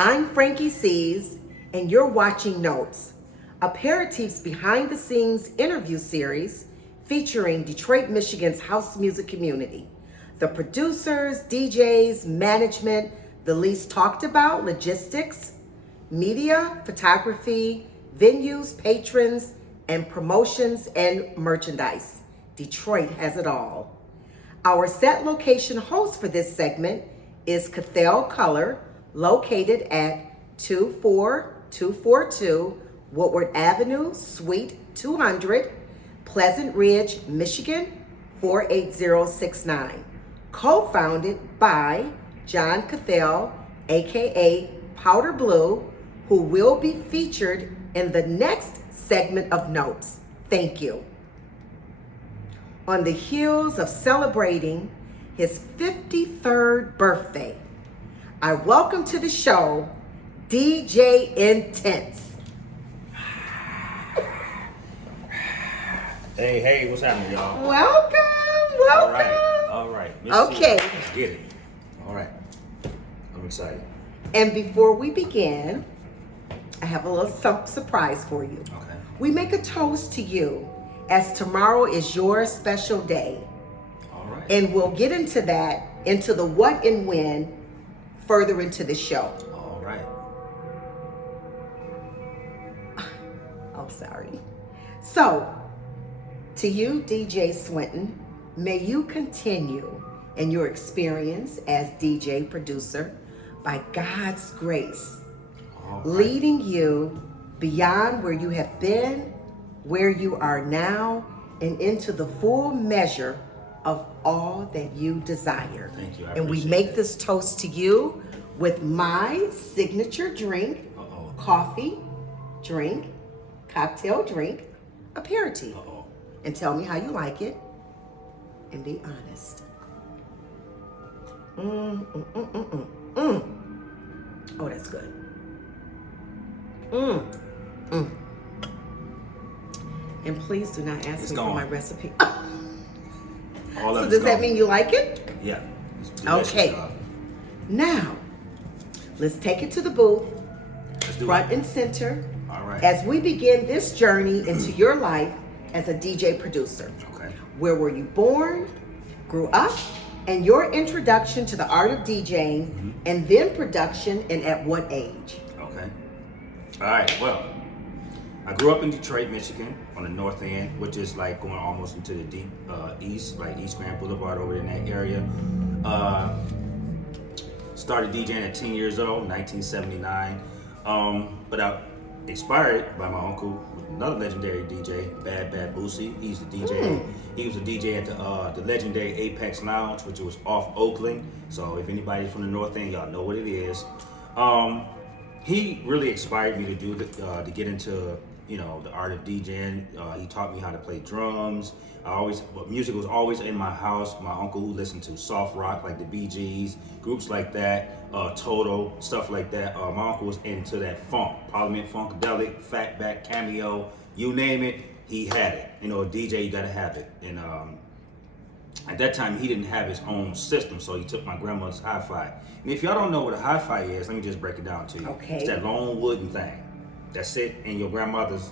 I'm Frankie C's, and you're watching Notes, Aperitif's behind-the-scenes interview series featuring Detroit, Michigan's house music community. The producers, DJs, management, the least talked about, logistics, media, photography, venues, patrons, and promotions and merchandise. Detroit has it all. Our set location host for this segment is Cathel Color, located at 24242 Woodward Avenue, Suite 200, Pleasant Ridge, Michigan, 48069. Co-founded by John Cathel, aka Powder Blue, who will be featured in the next segment of Notes. Thank you. On the heels of celebrating his 53rd birthday, I welcome to the show DJ1N10SE. Hey, what's happening, y'all? Welcome. All right. Okay. Let's get it. All right. I'm excited. And before we begin, I have a little surprise for you. Okay. We make a toast to you as tomorrow is your special day. All right. And we'll get into that, into the what and when, further into the show. All right. Oh, sorry. So, to you, DJ Swinton, may you continue in your experience as DJ producer by God's grace, All right. leading you beyond where you have been, where you are now, and into the full measure of all that you desire. Thank you. I And we appreciate make that. this toast to you with my signature drink, Uh-oh. coffee, drink, cocktail drink, aperitif. Uh-oh. And tell me how you like it, and be honest. Oh, that's good. And please do not ask It's me gone. for my recipe. All So of it's does that gone. mean you like it? Yeah. It's delicious, Okay. y'all. Now, let's take it to the booth, Let's do front it. and center, All right. as we begin this journey into your life as a DJ producer. Okay. Where were you born, grew up, and your introduction to the art of DJing, and then production, and at what age? Okay. All right. Well, I grew up in Detroit, Michigan, on the north end, which is like going almost into the deep east, like East Grand Boulevard over in that area. Started DJing at 10 years old, 1979. But I inspired by my uncle, another legendary DJ, Bad Boosie. He's the DJ. He was a DJ at the legendary Apex Lounge, which was off Oakland. So if anybody's from the north end, y'all know what it is. He really inspired me to do to get into the art of DJing. He taught me how to play drums. Music was always in my house. My uncle, who listened to soft rock like the Bee Gees, groups like that, Toto, stuff like that. My uncle was into that funk, Parliament Funkadelic, Fatback, Cameo, you name it, he had it. A DJ, you gotta have it. And at that time, he didn't have his own system, so he took my grandmother's hi-fi. And if y'all don't know what a hi-fi is, let me just break it down to you. Okay. It's that long wooden thing that sit in your grandmother's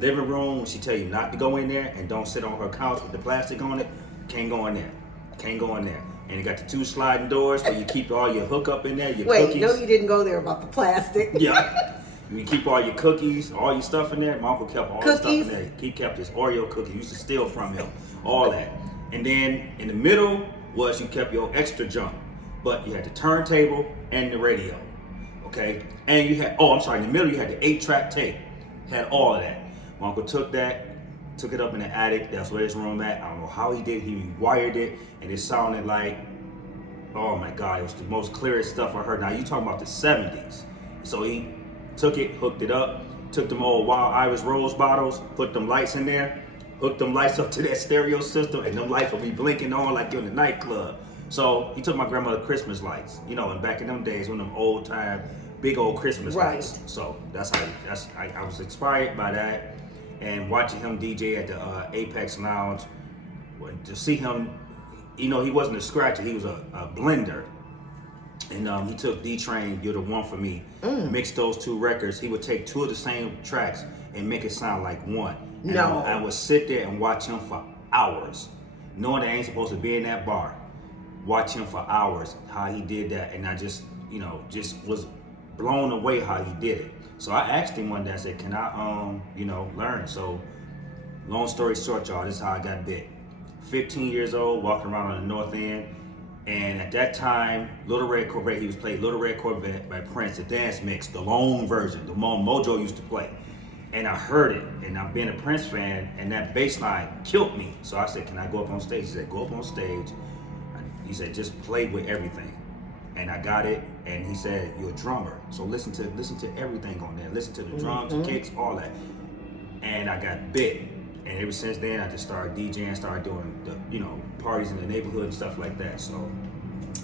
living room. She tell you not to go in there and don't sit on her couch with the plastic on it. Can't go in there. Can't go in there. And it got the 2 sliding doors where you keep all your hookup in there, your Wait, cookies. no, you didn't go there about the plastic. Yeah. You keep all your cookies, all your stuff in there. My uncle kept all the stuff in there. He kept his Oreo cookies. You used to steal from him. All that. And then in the middle was you kept your extra junk. But you had the turntable and the radio. Okay? And you had, in the middle you had the 8-track tape. Had all of that. My uncle took it up in the attic. That's where his room at. I don't know how he did. He wired it, and it sounded like, oh my God, it was the most clearest stuff I heard. Now you talking about the 70s. So he took it, hooked it up, took them old Wild Irish Rose bottles, put them lights in there, hooked them lights up to that stereo system, and them lights would be blinking on like you're in the nightclub. So he took my grandmother Christmas lights, and back in them days, one of them old time, big old Christmas lights. So I was inspired by that. And watching him DJ at the Apex Lounge, to see him, he wasn't a scratcher, he was a blender. And he took D-Train, You're the One for Me, mixed those two records. He would take two of the same tracks and make it sound like one. And I would sit there and watch him for hours, knowing that I ain't supposed to be in that bar. Watch him for hours, how he did that, and I just, just was blown away how he did it. So I asked him one day, I said, can I, learn? So long story short, y'all, this is how I got bit. 15 years old, walking around on the North End. And at that time, Little Red Corvette, he was playing Little Red Corvette by Prince, the dance mix, the long version, the one Mojo used to play. And I heard it, and I've been a Prince fan, and that bass line killed me. So I said, can I go up on stage? He said, go up on stage. He said, just play with everything. And I got it, and he said, you're a drummer, so listen to everything on there. Listen to the drums, kicks, all that. And I got bit. And ever since then, I just started DJing, started doing the, parties in the neighborhood and stuff like that. So.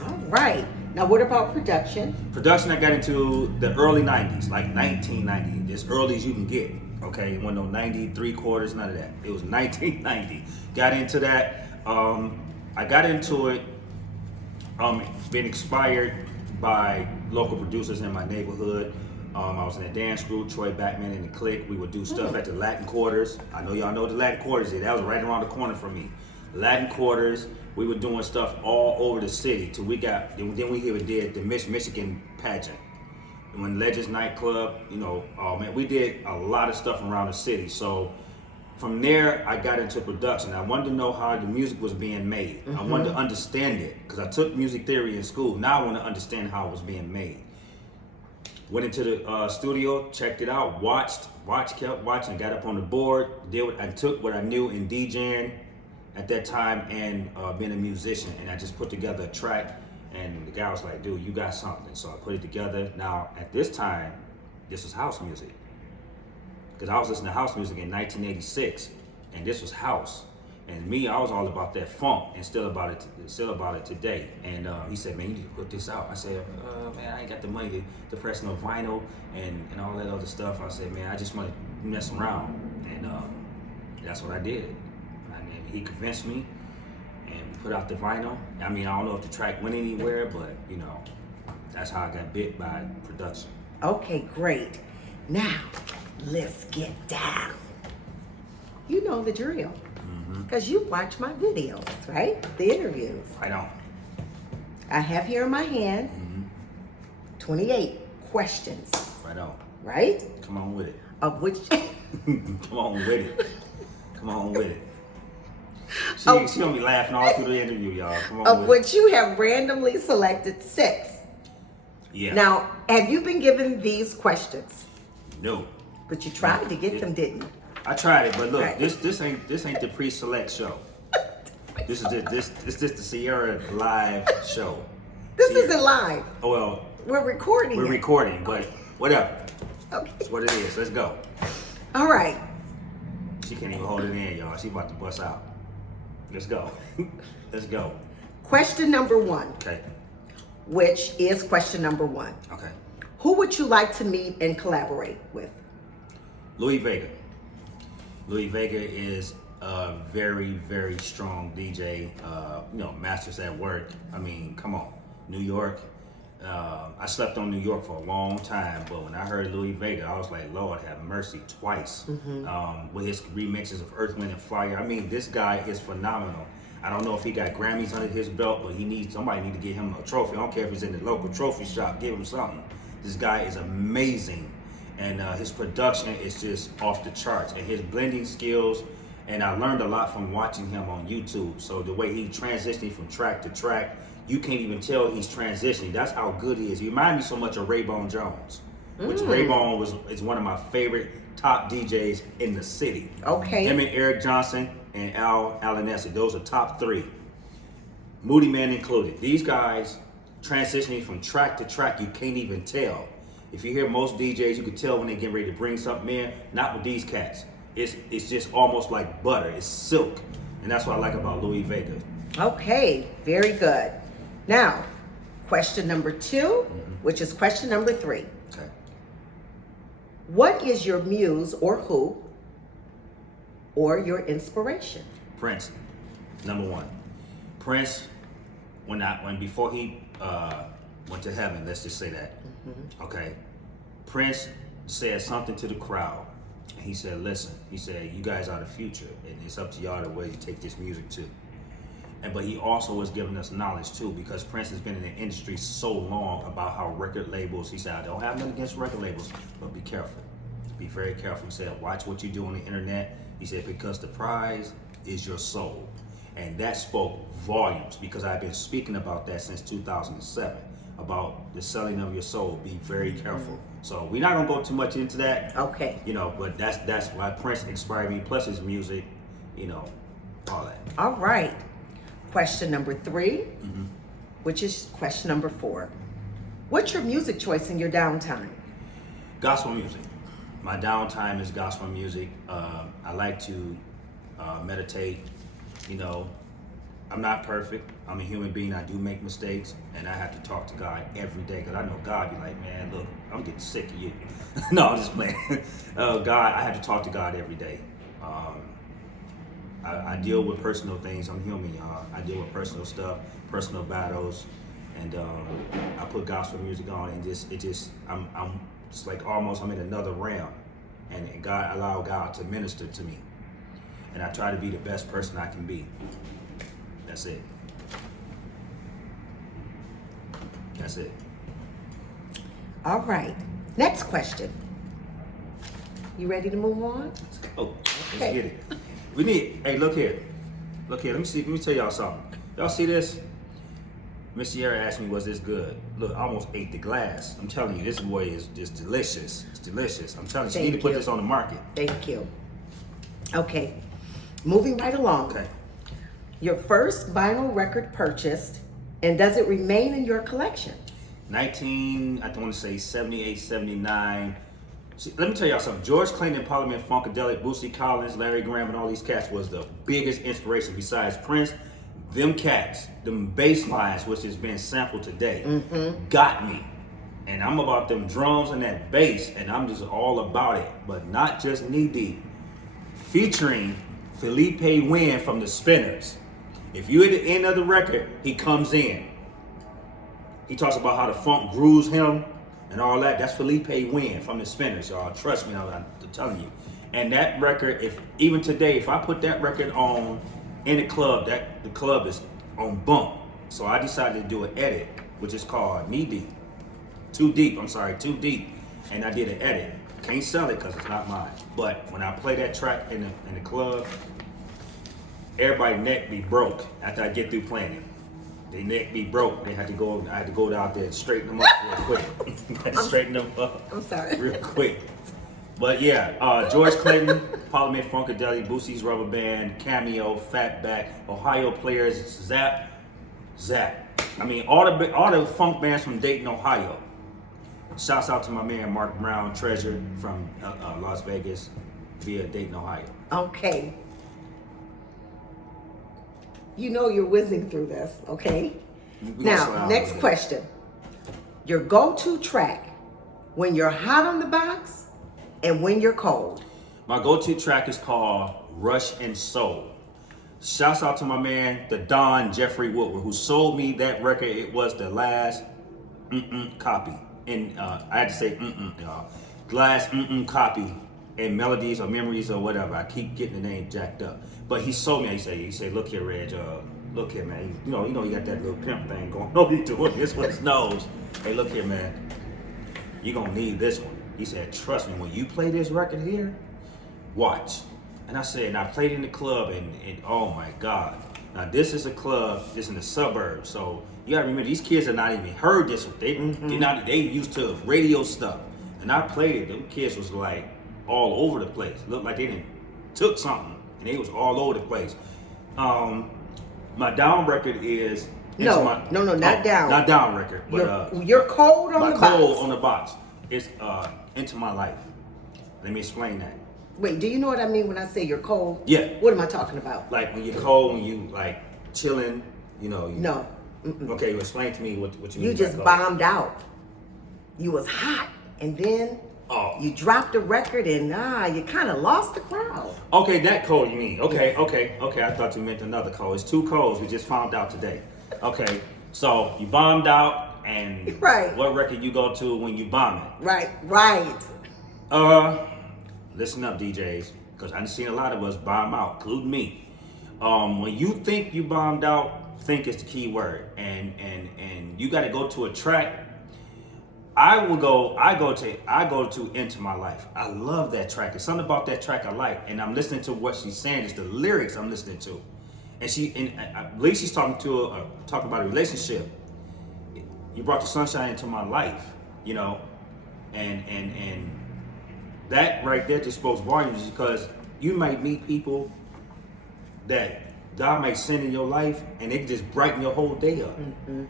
All right. Now, what about production? Production, I got into the early 90s, like 1990, as early as you can get. Okay, it wasn't no 93 quarters, none of that. It was 1990. Got into that. I got into it, been inspired by local producers in my neighborhood. I was in a dance group, Troy Backman and the Clique. We would do stuff at the Latin Quarters. I know y'all know the Latin Quarters. That was right around the corner from me. Latin Quarters. We were doing stuff all over the city till we got. Then we did the Miss Michigan pageant. And when Legends nightclub, we did a lot of stuff around the city. So from there, I got into production. I wanted to know how the music was being made. I wanted to understand it because I took music theory in school. Now I want to understand how it was being made. Went into the studio, checked it out, kept watching, got up on the board, I took what I knew in DJing at that time and being a musician, and I just put together a track, and the guy was like, dude, you got something. So I put it together. Now, at this time, this was house music. Because I was listening to house music in 1986, and this was house. And me, I was all about that funk, and still about it today. And he said, man, you need to put this out. I said, man, I ain't got the money to press no vinyl and all that other stuff. I said, man, I just want to mess around. And that's what I did. I mean, he convinced me, and we put out the vinyl. I mean, I don't know if the track went anywhere, but, that's how I got bit by production. Okay, great. Now, let's get down. You know the drill. Because you watch my videos, right? The interviews. I don't. I have here in my hand 28 questions. Right on. Right? Come on with it. Of which... Come on with it. Come on with it. She gonna be laughing all through the interview, y'all. Come on of with which you have randomly selected 6. Yeah. Now, have you been given these questions? No. But you tried to get them, didn't you? I tried it, but look, Right. this ain't the pre-select show. This is the Sierra live show. This Sierra. isn't live. Oh well, We're recording we're it. recording, but whatever. Okay. That's what it is. Let's go. All right. She can't even hold it in, y'all. She about to bust out. Let's go. Let's go. Question number 1, Okay. which is question number 1. Okay. Who would you like to meet and collaborate with? Louis Vega. Louis Vega is a very, very strong DJ. Masters at work. I mean, come on, New York. I slept on New York for a long time, but when I heard Louis Vega, I was like, Lord have mercy, twice. With his remixes of Earth, Wind, and Fire. I mean, this guy is phenomenal. I don't know if he got Grammys under his belt, but somebody need to give him a trophy. I don't care if he's in the local trophy shop, give him something. This guy is amazing. And his production is just off the charts, and his blending skills, and I learned a lot from watching him on YouTube. So the way he transitioning from track to track, you can't even tell he's transitioning. That's how good he is. He reminds me so much of Raybone Jones, which Raybone is one of my favorite top DJs in the city. Okay. Him and Eric Johnson and Allen Essie, those are top 3. Moody Man included. These guys transitioning from track to track, you can't even tell. If you hear most DJs, you can tell when they get ready to bring something in. Not with these cats. It's just almost like butter. It's silk. And that's what I like about Louis Vega. Okay, very good. Now, question number 2, which is question number 3. Okay. What is your muse or who or your inspiration? Prince, number 1. Prince, before he went to heaven. Let's just say that. Okay. Prince said something to the crowd. And he said, listen, he said, you guys are the future, and it's up to y'all to where you take this music to. But he also was giving us knowledge too, because Prince has been in the industry so long about how record labels, he said, I don't have nothing against record labels, but be careful. Be very careful. He said, watch what you do on the internet. He said, because the prize is your soul. And that spoke volumes, because I've been speaking about that since 2007, about the selling of your soul. Be very careful. So we're not gonna go too much into that. Okay. You know, but that's why Prince inspired me, plus his music, you know, all that. All right. Question number 3, which is question number 4. What's your music choice in your downtime? Gospel music. My downtime is gospel music. I like to meditate. You know, I'm not perfect. I'm a human being. I do make mistakes, and I have to talk to God every day, because I know God be like, man, look, I'm getting sick of you. No, I'm just playing. God, I have to talk to God every day. I deal with personal things. I'm human, y'all. I deal with personal stuff, personal battles, and I put gospel music on, and I'm it's like almost I'm in another realm, and God allow God to minister to me, and I try to be the best person I can be. That's it. That's it. All right. Next question. You ready to move on? Let's go. Let's Okay. get it. We need, hey, look here. Look here, let me tell y'all something. Y'all see this? Miss Sierra asked me, was this good? Look, I almost ate the glass. I'm telling you, this boy is just delicious. It's delicious. I'm telling you, you need to put this on the market. Thank you. Okay. Moving right along. Okay. Your first vinyl record purchased, and does it remain in your collection? I want to say 78, 79. See, let me tell y'all something. George Clinton, Parliament Funkadelic, Bootsy Collins, Larry Graham, and all these cats was the biggest inspiration besides Prince. Them cats, them bass lines, which has been sampled today, got me. And I'm about them drums and that bass, and I'm just all about it. But not just knee deep. Featuring Felipe Wynn from the Spinners. If you're at the end of the record, he comes in. He talks about how the funk grooves him and all that. That's Felipe Wynn from the Spinners, y'all. Trust me, I'm telling you. And that record, even today, if I put that record on in the club, the club is on bump. So I decided to do an edit, which is called Knee Deep. Too Deep. And I did an edit. Can't sell it because it's not mine. But when I play that track in the club, everybody's neck be broke after I get through playing it. Their neck be broke. I had to go out there and straighten them up real quick. Straighten them up. I'm sorry. Real quick. But yeah, George Clinton, Parliament Funkadelic, Boosie's Rubber Band, Cameo, Fatback, Ohio Players, Zap. I mean, all the funk bands from Dayton, Ohio. Shouts out to my man Mark Brown, Treasure from Las Vegas via Dayton, Ohio. Okay. You know you're whizzing through this, okay? Now, next question. Your go-to track when you're hot on the box and when you're cold. My go-to track is called Rush and Soul. Shouts out to my man, the Don Jeffrey Woodward, who sold me that record. It was the last copy. And I had to say y'all. Last copy in Melodies or Memories or whatever. I keep getting the name jacked up. But he sold me. He said, look here, Reg. Look here, man. You know, you got that little pimp thing going. No, he's doing this with his nose. Hey, look here, man. You're gonna need this one. He said, trust me, when you play this record here, watch. And I said, and I played in the club, and oh my God. Now this is a club, this in the suburbs, so you gotta remember these kids have not even heard this. They used to radio stuff. And I played it, them kids was like all over the place. Looked like they didn't took something, and they was all over the place. My down record is not down. Not down record, but you're cold on the box. Cold on the box. It's Into My Life. Let me explain that. Wait, do you know what I mean when I say you're cold? Yeah. What am I talking about? Like when you're cold, when you like chilling, you know. No. Okay, explain to me what you mean. You just bombed out. You was hot, and then you dropped the record, and you kind of lost the crowd. Okay, that cold you mean? Okay. I thought you meant another cold. It's two colds we just found out today. Okay, so you bombed out. and right. what record you go to when you bomb it. Right. Listen up, DJs, because I've seen a lot of us bomb out, including me. When you think you bombed out, think is the key word, and you got to go to a track. I go to Into My Life. I love that track. There's something about that track I like, and I'm listening to what she's saying. It's the lyrics I'm listening to, and I believe she's talking about a relationship. You brought the sunshine into my life, you know, and that right there just spoke volumes, because you might meet people that God might send in your life, and it can just brighten your whole day up. Mm-hmm.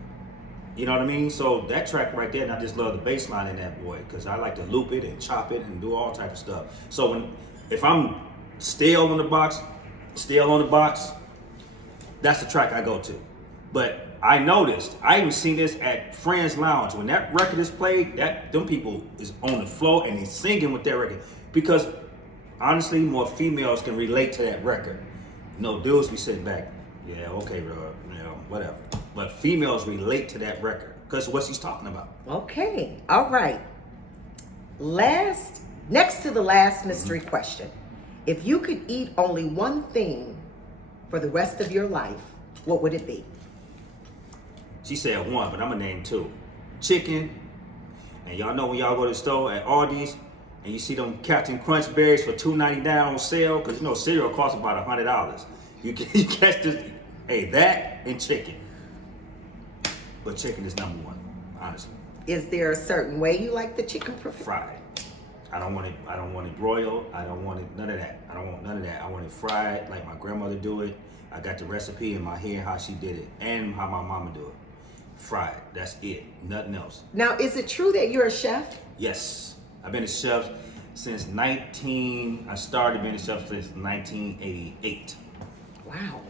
You know what I mean? So that track right there, and I just love the bass line in that boy, because I like to loop it and chop it and do all type of stuff. So if I'm still on the box, that's the track I go to. But I noticed, I even seen this at Friends Lounge, when that record is played, them people is on the floor and they singing with that record, because honestly, more females can relate to that record. No, dudes be sitting back, yeah, okay, bro, you know, whatever. But females relate to that record because of what she's talking about. Okay, all right. Next to the last mystery question, if you could eat only one thing for the rest of your life, what would it be? She said one, but I'm gonna name two. Chicken, and y'all know when y'all go to the store at Aldi's and you see them Captain Crunch berries for $2.99 on sale, because you know cereal costs about $100. You catch this, that and chicken. But chicken is number one, honestly. Is there a certain way you like the chicken prepared? Fried. I don't want it broiled. I don't want it, none of that. I don't want none of that. I want it fried like my grandmother do it. I got the recipe in my head how she did it and how my mama do it. Fried, that's it, nothing else. Now, is it true that you're a chef? Yes, I've been a chef since I started being a chef since 1988. Wow.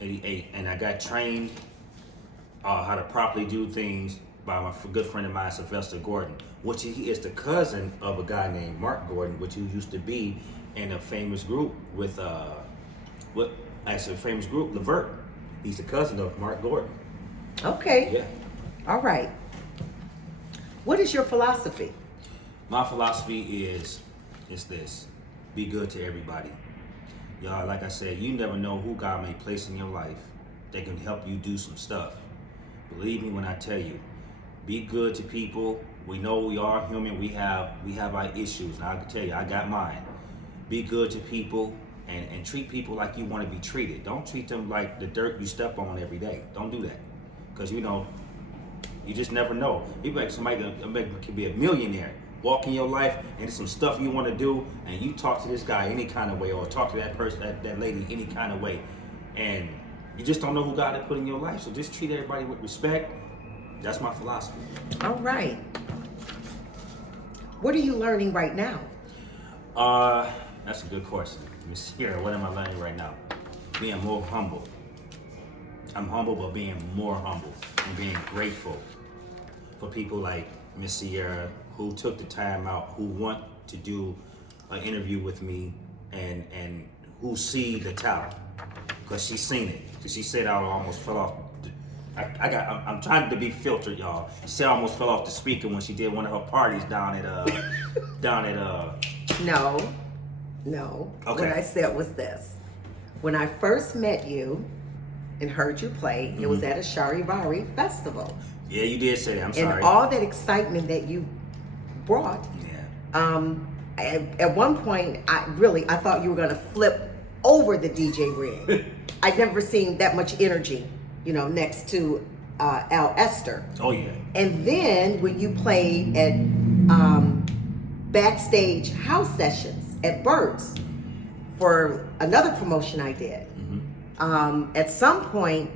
88, and I got trained how to properly do things by my good friend of mine, Sylvester Gordon, which he is the cousin of a guy named Mark Gordon, which he used to be in a famous group with Levert. He's the cousin of Mark Gordon. Okay. Yeah. All right. What is your philosophy? My philosophy is this: be good to everybody. Y'all, like I said, you never know who God may place in your life that can help you do some stuff. Believe me when I tell you, be good to people. We know we are human. We have our issues. And I can tell you, I got mine. Be good to people and treat people like you want to be treated. Don't treat them like the dirt you step on every day. Don't do that. Because you just never know. Somebody could be a millionaire, walk in your life, and there's some stuff you want to do, and you talk to this guy any kind of way, or talk to that person, that lady any kind of way, and you just don't know who God has put in your life. So just treat everybody with respect. That's my philosophy. All right. What are you learning right now? That's a good question. Miss Sierra, what am I learning right now? Being more humble. I'm humble, but being more humble and being grateful for people like Miss Sierra, who took the time out, who want to do an interview with me, and who see the talent, because she's seen it. She said I almost fell off. I'm trying to be filtered, y'all. She said I almost fell off the speaker when she did one of her parties down at No. Okay. What I said was this: when I first met you and heard you play, it was at a Charivari festival. Yeah, you did say that. I'm sorry. And all that excitement that you brought. Yeah. At one point, I thought you were gonna flip over the DJ rig. I'd never seen that much energy, next to Al Esther. Oh yeah. And then when you played at backstage house sessions at Bert's for another promotion I did, at some point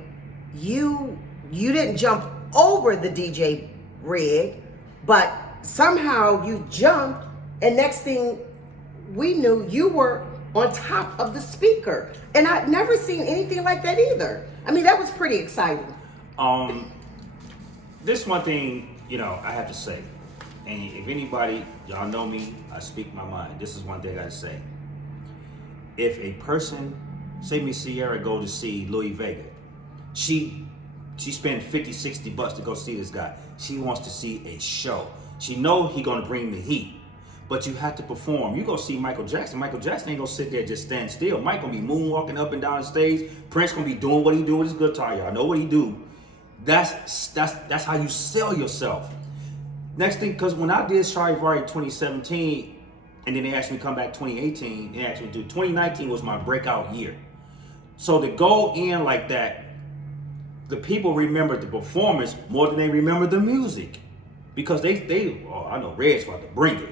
you didn't jump over the DJ rig, but somehow you jumped, and next thing we knew, you were on top of the speaker. And I'd never seen anything like that either. I mean, that was pretty exciting. This one thing, I have to say, and if anybody, y'all know me, I speak my mind. This is one thing I gotta say. If a person, say Miss Sierra, go to see Louis Vega, she She spent 50, 60 bucks to go see this guy. She wants to see a show. She know he gonna bring the heat, but you have to perform. You go see Michael Jackson. Michael Jackson ain't gonna sit there just stand still. Mike gonna be moonwalking up and down the stage. Prince gonna be doing what he do with his guitar. Y'all know what he do. That's how you sell yourself. Next thing, because when I did Charivari 2017, and then they asked me to come back 2018, they asked me to do 2019 was my breakout year. So to go in like that, the people remember the performance more than they remember the music. Because I know Red's about to bring it.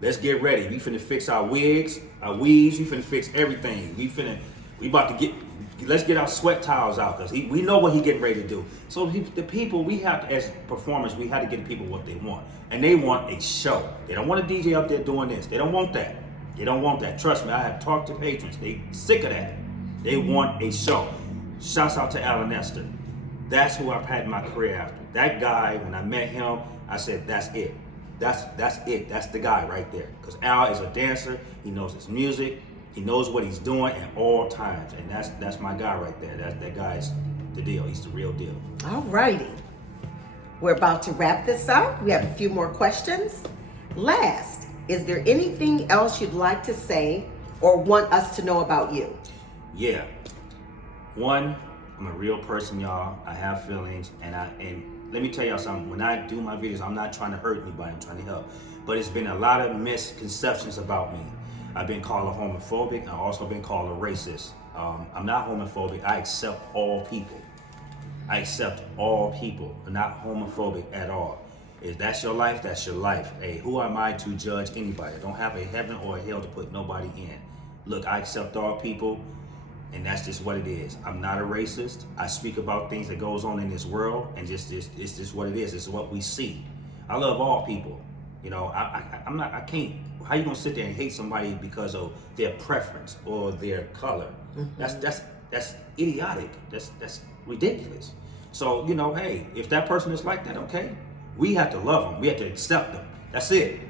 Let's get ready. We finna fix our wigs, our weaves, we finna fix everything. Let's get our sweat towels out, because we know what he getting ready to do. So the people, we have to, as performers, we have to get the people what they want. And they want a show. They don't want a DJ up there doing this. They don't want that. They don't want that. Trust me, I have talked to patrons. They sick of that. They want a show. Shouts out to Alan Nestor. That's who I patterned my career after. That guy, when I met him, I said, that's it. That's it. That's the guy right there. Because Al is a dancer. He knows his music. He knows what he's doing at all times. And that's my guy right there. That guy's the deal. He's the real deal. All righty. We're about to wrap this up. We have a few more questions. Last, is there anything else you'd like to say or want us to know about you? Yeah. One, I'm a real person, y'all. I have feelings, and let me tell y'all something. When I do my videos, I'm not trying to hurt anybody. I'm trying to help. But it's been a lot of misconceptions about me. I've been called a homophobic. I've also been called a racist. I'm not homophobic. I accept all people. I accept all people. I'm not homophobic at all. If that's your life, that's your life. Hey, who am I to judge anybody? I don't have a heaven or a hell to put nobody in. Look, I accept all people. And that's just what it is. I'm not a racist. I speak about things that goes on in this world, and it's just what it is. It's what we see. I love all people. You know, I can't. How you gonna sit there and hate somebody because of their preference or their color? Mm-hmm. That's idiotic. That's ridiculous. So, you know, hey, if that person is like that, okay, we have to love them. We have to accept them. That's it.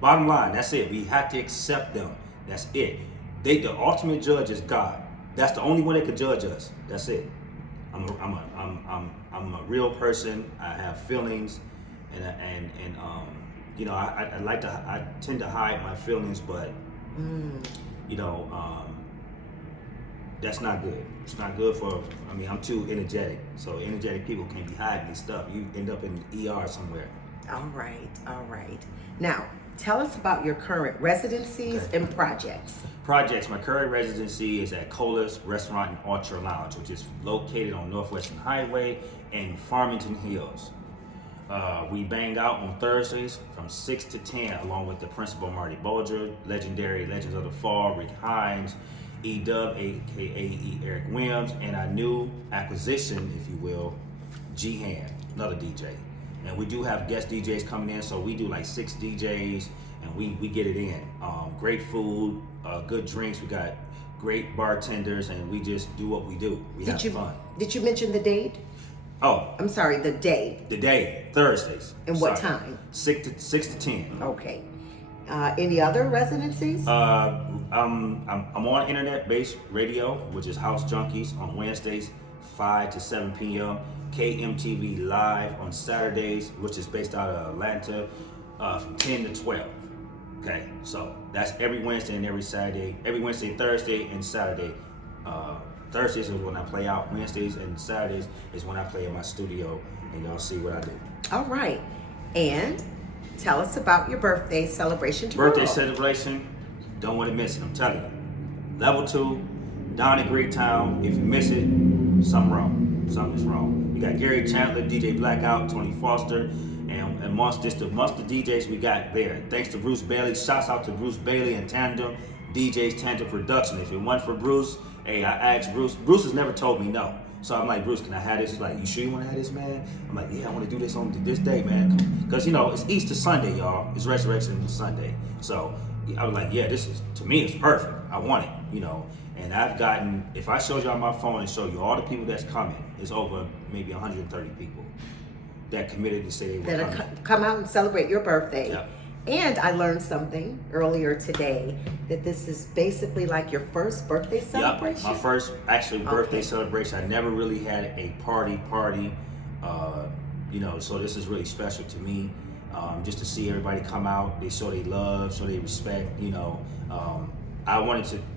Bottom line, that's it. We have to accept them. That's it. The ultimate judge is God. That's the only one that can judge us. That's it. I'm a real person. I have feelings, and you know, I tend to hide my feelings, but you know, that's not good. It's not good for. I mean, I'm too energetic. So energetic people can't be hiding this stuff. You end up in the ER somewhere. All right. Now, tell us about your current residencies and projects. My current residency is at Cola's Restaurant and Orchard Lounge, which is located on Northwestern Highway in Farmington Hills. We bang out on Thursdays from 6 to 10, along with the principal Marty Bolger, legendary Legends of the Fall, Rick Hines, E-Dub, aka Eric Williams, and our new acquisition, if you will, G-Han, another DJ. And we do have guest DJs coming in, so we do like 6 DJs, and we get it in. Great food, good drinks. We got great bartenders, and we just do what we do. We have fun. Did you mention the date? Oh, I'm sorry, the day. The day, Thursdays. And what time? 6 to 10. Okay. Any other residencies? I'm on internet-based radio, which is House Junkies, on Wednesdays, 5 to 7 p.m. KMTV Live on Saturdays, which is based out of Atlanta, from 10 to 12. Okay, so that's every Wednesday and every Saturday. Every Wednesday, Thursday, and Saturday. Thursdays is when I play out. Wednesdays and Saturdays is when I play in my studio, and y'all see what I do. All right. And tell us about your birthday celebration tomorrow. Birthday celebration. Don't want to miss it, I'm telling you. Level 2, down in Greektown. If you miss it, something wrong. Something's wrong. We got Gary Chandler, DJ Blackout, Tony Foster, and amongst the DJs we got there. Thanks to Bruce Bailey. Shouts out to Bruce Bailey and Tandem DJs, Tandem Production. If it wasn't for Bruce, hey, I asked Bruce. Bruce has never told me no. So I'm like, Bruce, can I have this? He's like, you sure you want to have this, man? I'm like, yeah, I want to do this on this day, man. Because, you know, it's Easter Sunday, y'all. It's Resurrection Sunday. So I was like, yeah, this is, to me, it's perfect. I want it, you know. And I've gotten, if I showed y'all my phone and show you all the people that's coming, it's over maybe 130 people that committed to say they were coming. Come out and celebrate your birthday. Yep. And I learned something earlier today that this is basically like your first birthday celebration. Yeah, my first actually birthday celebration. I never really had a party, you know, so this is really special to me. Just to see everybody come out, they show they love, show they respect, you know.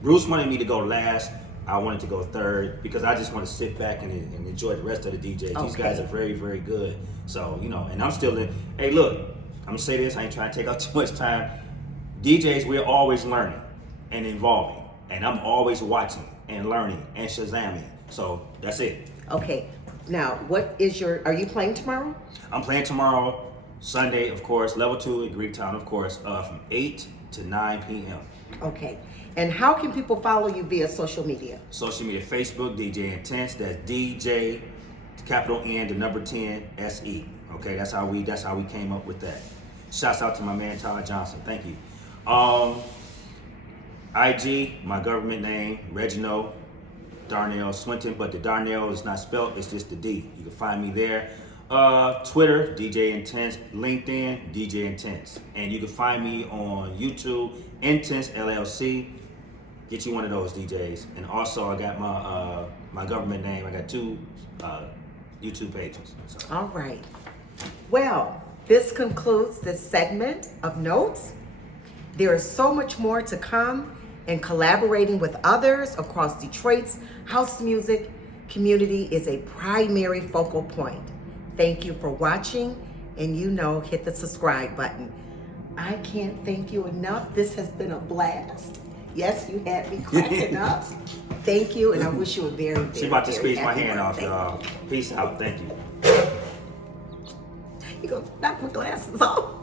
Bruce wanted me to go last. I wanted to go third because I just want to sit back and enjoy the rest of the DJs. Okay. These guys are very, very good. So, you know, and I'm still in. Hey, look, I'm gonna say this. I ain't trying to take up too much time. DJs, we're always learning and evolving, and I'm always watching and learning and Shazamming. So that's it. Okay. Now, are you playing tomorrow? I'm playing tomorrow, Sunday, of course, level 2 at Greektown, of course, from 8 to 9 p.m. Okay. And how can people follow you via social media? Social media, Facebook, DJ1N10SE. That's DJ, capital N, the number 10, SE. Okay, that's how we came up with that. Shouts out to my man Tyler Johnson. Thank you. IG, my government name, Reginald Darnell Swinton, but the Darnell is not spelled, it's just the D. You can find me there. Twitter, DJ1N10SE, LinkedIn, DJ1N10SE. And you can find me on YouTube, N10SE LLC. Get you one of those DJs. And also I got my government name. I got 2 YouTube pages. So. All right. Well, this concludes this segment of Notes. There is so much more to come, and collaborating with others across Detroit's house music community is a primary focal point. Thank you for watching, and hit the subscribe button. I can't thank you enough. This has been a blast. Yes, you had me cracking up. Thank you, and I wish you a very, very, She's about to very squeeze my happy hand off, birthday. y'all. Peace out. Thank you. You gonna knock my glasses off?